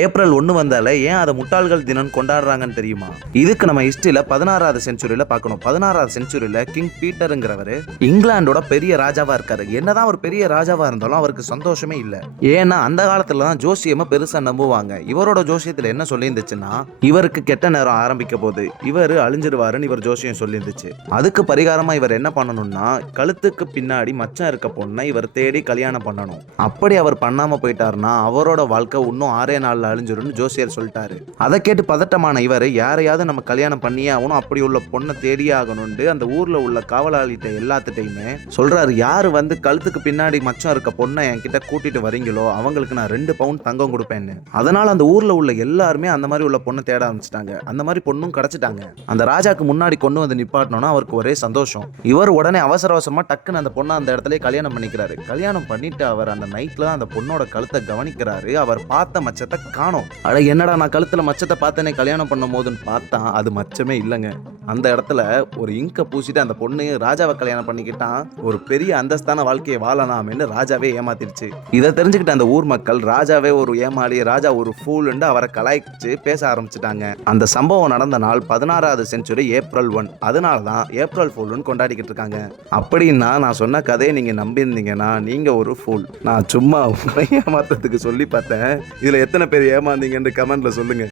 April 1 வந்தாலே ஏன் அதை முட்டாள்கள் தினம் கொண்டாடுறாங்கன்னு தெரியுமா? இதுக்கு நம்ம ஹிஸ்டரியில 16வது செஞ்சுரியில பார்க்கணும். 16வது செஞ்சுரியில கிங் பீட்டருங்கிறவர் இங்கிலாந்தோட பெரிய ராஜாவா இருக்காரு. என்னதான் ஒரு பெரிய ராஜாவா இருந்தாலும் அவருக்கு சந்தோஷமே இல்ல. ஏன்னா அந்த காலத்துல தான் ஜோசியமா பெருசா நம்புவாங்க. இவரோட ஜோசியத்துல என்ன சொல்லியிருந்துச்சுன்னா, இவருக்கு கெட்ட நேரம் ஆரம்பிக்க போது, இவர் அழிஞ்சிருவாருன்னு இவர் ஜோசியம் சொல்லியிருந்துச்சு. அதுக்கு பரிகாரமா இவர் என்ன பண்ணணும்னா, கழுத்துக்கு பின்னாடி மச்சம் இருக்க பொண்ணை இவர் தேடி கல்யாணம் பண்ணணும். அப்படி அவர் பண்ணாம போயிட்டாருன்னா அவரோட வாழ்க்கை இன்னும் 6 நாள்ல அழிஞ்சிரும்னு ஜோசியர் சொல்லிட்டாரு. அதை கேட்டு பதட்டமான இவர், யாரையாவது நம்ம கல்யாணம் பண்ணியே ஆகணும், அப்படி உள்ள பொண்ணை தேடியே ஆகணும்னு அந்த ஊர்ல உள்ள காவலாளிகிட்ட எல்லாத்துட்டையுமே சொல்றாரு. யாரு வந்து கழுத்துக்கு பின்னாடி மச்சம் இருக்க பொண்ணை என்கிட்ட கூட்டிட்டு வரீங்களோ அவங்களுக்கு நான் 2 பவுண்ட் தங்கம் கொடுப்பேன்னு. அதனால அந்த ஊர்ல உள்ள எல்லாருமே அந்த மாதிரி உள்ள பொண்ணை தேட ஆரம்பிச்சிட்டாங்க. அந்த மாதிரி பொண்ணும் கிடைச்சிட்டாங்க. அந்த ராஜாக்கு முன்னாடி கொண்டு வந்து நிப்பாட்டணும்னா அவருக்கு ஒரே சந்தோஷம். இவர் உடனே அவசர அவசரமா டக்குன்னு அந்த பொண்ணை அந்த இடத்துல கல்யாணம் பண்ணிக்கிறாரு. கல்யாணம் பண்ணிட்டு அவர் அந்த நைட்ல தான் அந்த பொண்ணோட கழுத்தை கவனிக்கிறாரு. அவர் பார்த்த மச்சத்தை காணோம். அட என்னடா, நான் கழுத்துல மச்சத்தை பார்த்தனே கல்யாணம் பண்ணும் போதுன்னு பார்த்தா அது மச்சமே இல்லைங்க. அந்த இடத்துல ஒரு இங்க பூசிட்டு அந்த பொண்ணு ராஜாவை கல்யாணம் பண்ணிக்கிட்டான். ஒரு பெரிய அந்தஸ்தான வாழ்க்கையை வாழலாம்னு ராஜாவே ஏமாத்திருச்சு. இதை தெரிஞ்சுக்கிட்ட அந்த ஊர் மக்கள் ராஜாவே ஒரு ஏமாளி, ராஜா ஒரு ஃபூல்னு அவரை கலாய்ச்சி பேச ஆரம்பிச்சுட்டாங்க. அந்த சம்பவம் நடந்த நாள் 16வது செஞ்சுரி ஏப்ரல் 1. அதனால தான் ஏப்ரல் ஃபூல்னு கொண்டாடிக்கிட்டு இருக்காங்க. அப்படின்னா நான் சொன்ன கதையை நீங்க நம்பியிருந்தீங்கன்னா நீங்க ஒரு ஃபூல். நான் சும்மா ஏமாத்துறதுக்கு சொல்லி பார்த்தேன். இதுல எத்தனை பேர் ஏமாந்தீங்கன்னு கமெண்ட்ல சொல்லுங்க.